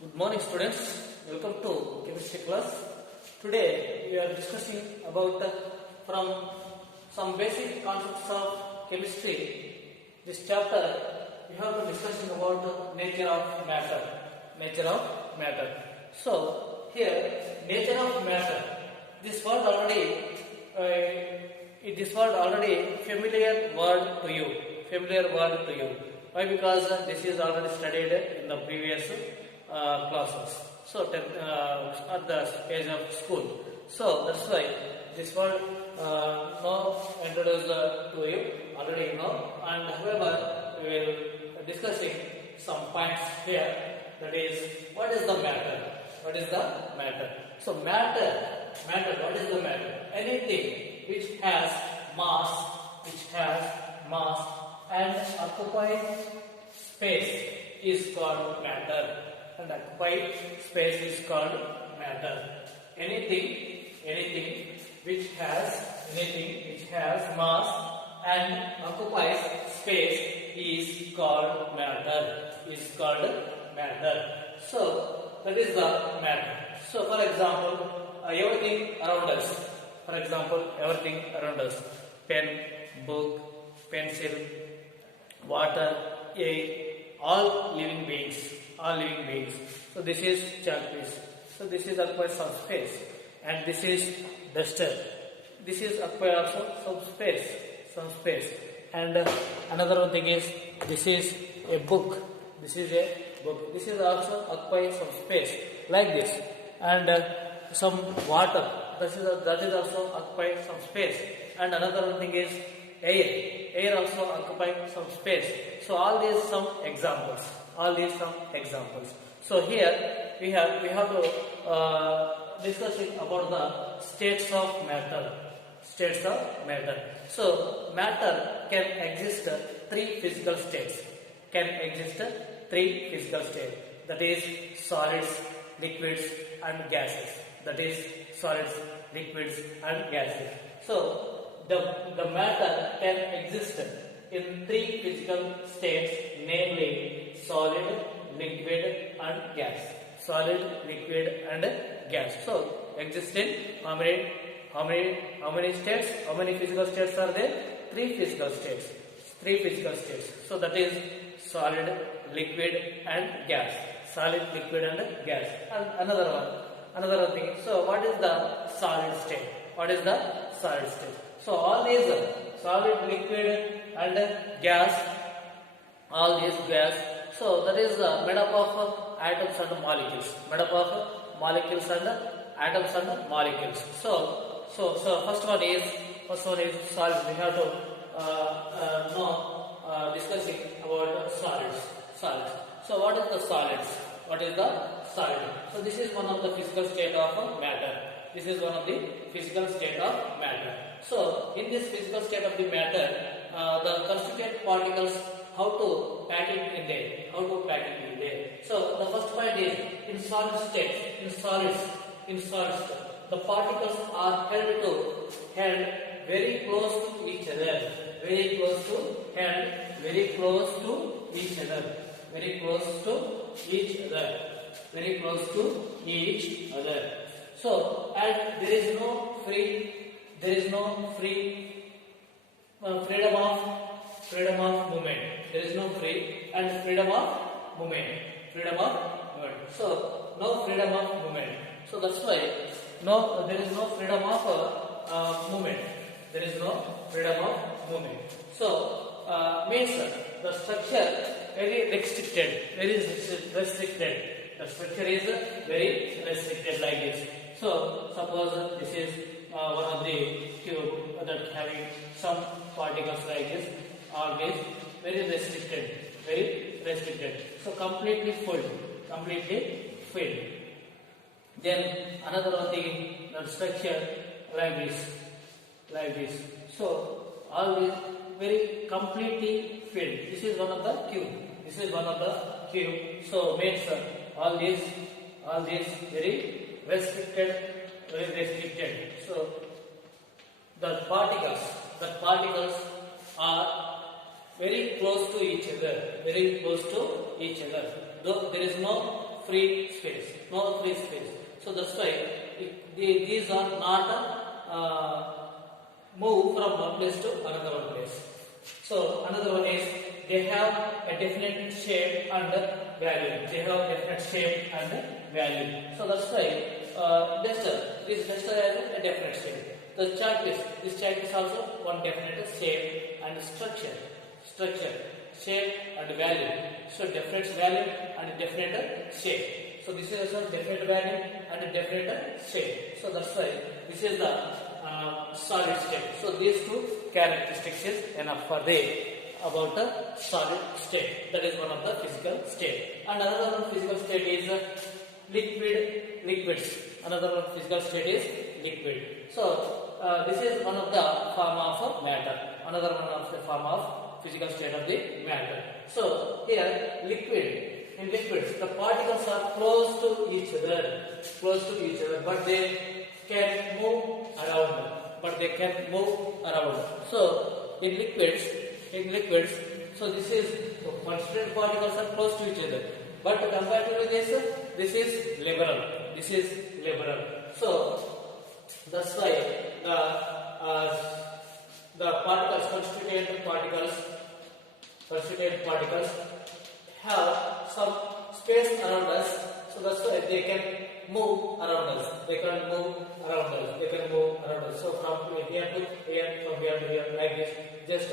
Good morning, students. Welcome to chemistry class. Today we are discussing about from some basic concepts of chemistry. This chapter we have to discussing about nature of matter. Nature of matter. So here nature of matter. This word already familiar word to you. Familiar word to you. Why? Because this is already studied in the previous classes. So at the age of school. So that's why this word now introduced to you already know. And however, we will discussing some points here. That is, what is the matter? What is the matter? So matter. What is the matter? Anything which has mass, and occupied space is called matter. And occupied space is called matter. Anything which has mass and occupies space is called matter. So that is the matter. So for example, everything around us. Pen, book, pencil, water, air, all living beings. So this is chalk piece. So this is occupies some space, and this is duster. This is occupies also some space. And another one thing is this is a book. This is also occupies some space like this. And some water. That is also occupies some space. And another one thing is air also occupies some space. So all these some examples. So here we have to discussing about the states of matter. So matter can exist three physical states. That is solids, liquids, and gases. So the matter can exist in three physical states, namely solid, liquid, and gas. So exist in how many states? How many physical states are there? Three physical states. So that is solid, liquid, and gas. And another thing. So what is the solid state? So all these solid, liquid, and gas, so that is made up of atoms and molecules. So first one is solid. We have to discussing about solids. So what is the solids? So this is one of the physical state of matter. So in this physical state of the matter, the constituent particles, how to pack it in there. So the first point is in solid state. The particles are held very close to each other. So and there is no freedom of movement. So no freedom of movement. So that's why there is no freedom of movement. So means the structure very restricted. The structure is very restricted like this. So suppose this is one of the tube that having some particles like this. Always very restricted. So completely filled. Then another one thing, the structure like this. So always very completely filled. This is one of the cube. So means all these very restricted. So the particles are very close to each other. Though there is no free space. No free space. So that's why these are not move from one place to another one place. So another one is they have a definite shape and value. They have definite shape and value. So that's why duster. This duster has a definite shape. The chart is this chart is also one definite shape and structure. Shape and value. So definite value and definite shape. So this is a definite value and a definite shape. So that's why this is the solid state. So these two characteristics is enough for about the solid state. That is one of the physical state. And another one physical state is liquids. Another one physical state is liquid. So this is one of the form of matter. Another one of the form of physical state of the matter. So here in liquids the particles are close to each other, but they can move around. So in liquids, so this is concentrated particles are close to each other, but comparatively this is liberal. So that's why the constituent particles have some space around us. So that's why they can move around us. So from here to here, from here to here, like this, just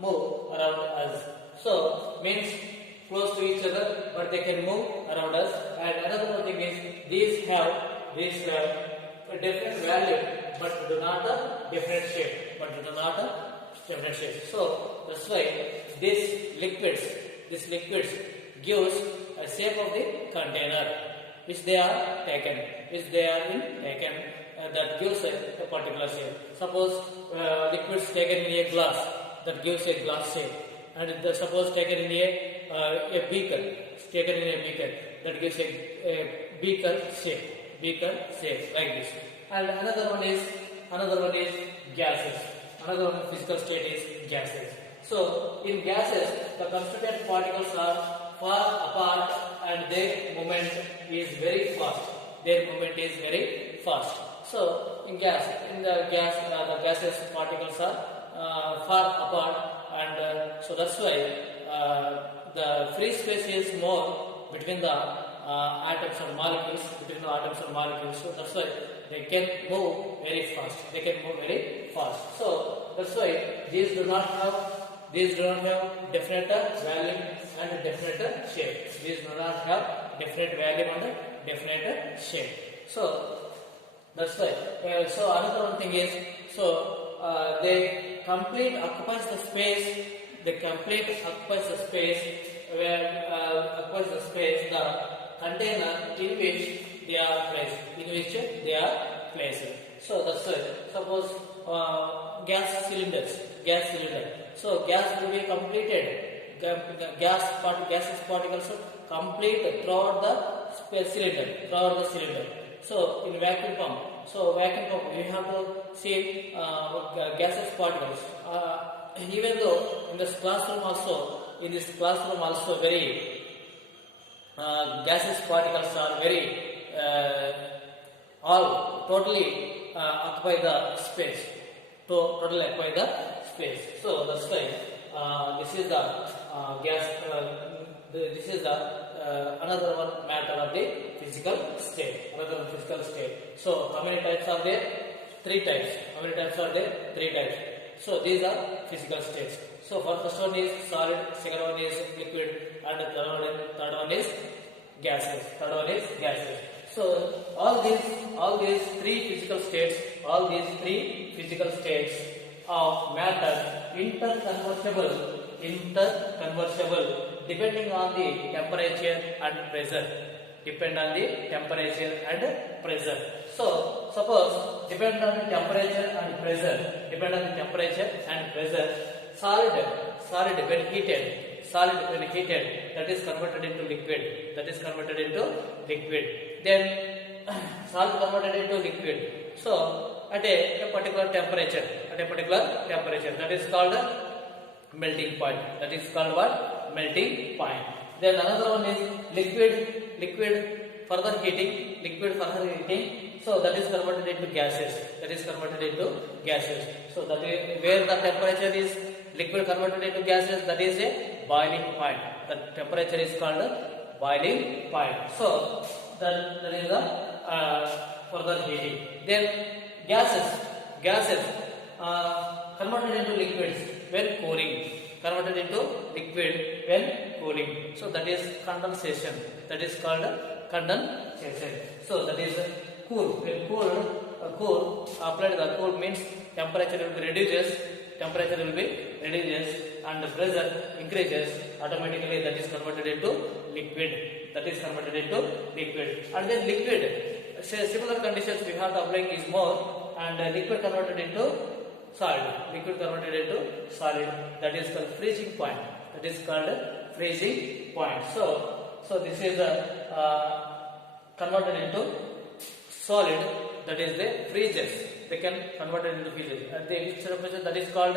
move around us. So means close to each other, but they can move around us. And another thing is these have a different value, but do not a different shape. So that's why these liquids gives a shape of the container which they are taken, that gives a particular shape. Suppose liquids taken in a glass, that gives a glass shape, and suppose taken in a beaker, that gives a beaker shape like this. And another one is gases. Another one physical state is gases. So in gases, the constituent particles are far apart and their movement is very fast. So in the gases particles are far apart, and so that's why the free space is more between the atoms or molecules. So that's why they can move very fast. So that's why these do not have definite value and definite shape. So that's why. So another one thing is, they complete occupies the space. The container in which they are placed. So that's why. Suppose gas cylinder. So gas will be completed. Gases particles complete throughout the cylinder. So in vacuum pump, we have to see gases particles. Even though in this classroom also, very gases particles are very all totally occupy the space. So that's why this is the gas. This is the another one matter of the physical state. So how many types are there? 3 types. So these are physical states. So first one is solid, second one is liquid, and the third one is gases. So all these three physical states of matter interconvertible depending on the temperature and pressure. So suppose depend on the temperature and pressure, solid when heated, that is converted into liquid. Then solid converted into liquid. So at a particular temperature, that is called melting point. melting point. Then another one is liquid further heating. So that is converted into gases. So that is where the temperature is liquid converted into gases. That is a boiling point. The temperature is called boiling point. So that is the further heating. Then gases converted into liquids when cooling. So that is condensation. That is called condensation. So that is cool. When cool applied, the cool means temperature will be reduces and the pressure increases automatically. That is converted into liquid. And then liquid, say similar conditions we have to apply is more, and liquid converted into solid. That is called freezing point. So this is converted into solid. That is the freezes. They can convert it into freezes. At the initial temperature, that is called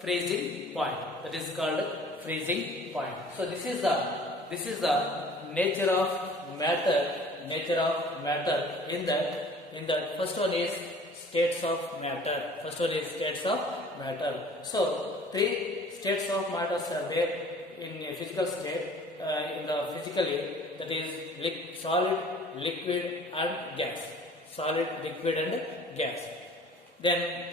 freezing point. So this is the nature of matter. In that first one is states of matter. So 3 states of matter are there in a physical state. In the physically, that is solid, liquid, and gas. Then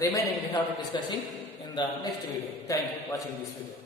remaining we have to discussing in the next video. Thank you for watching this video.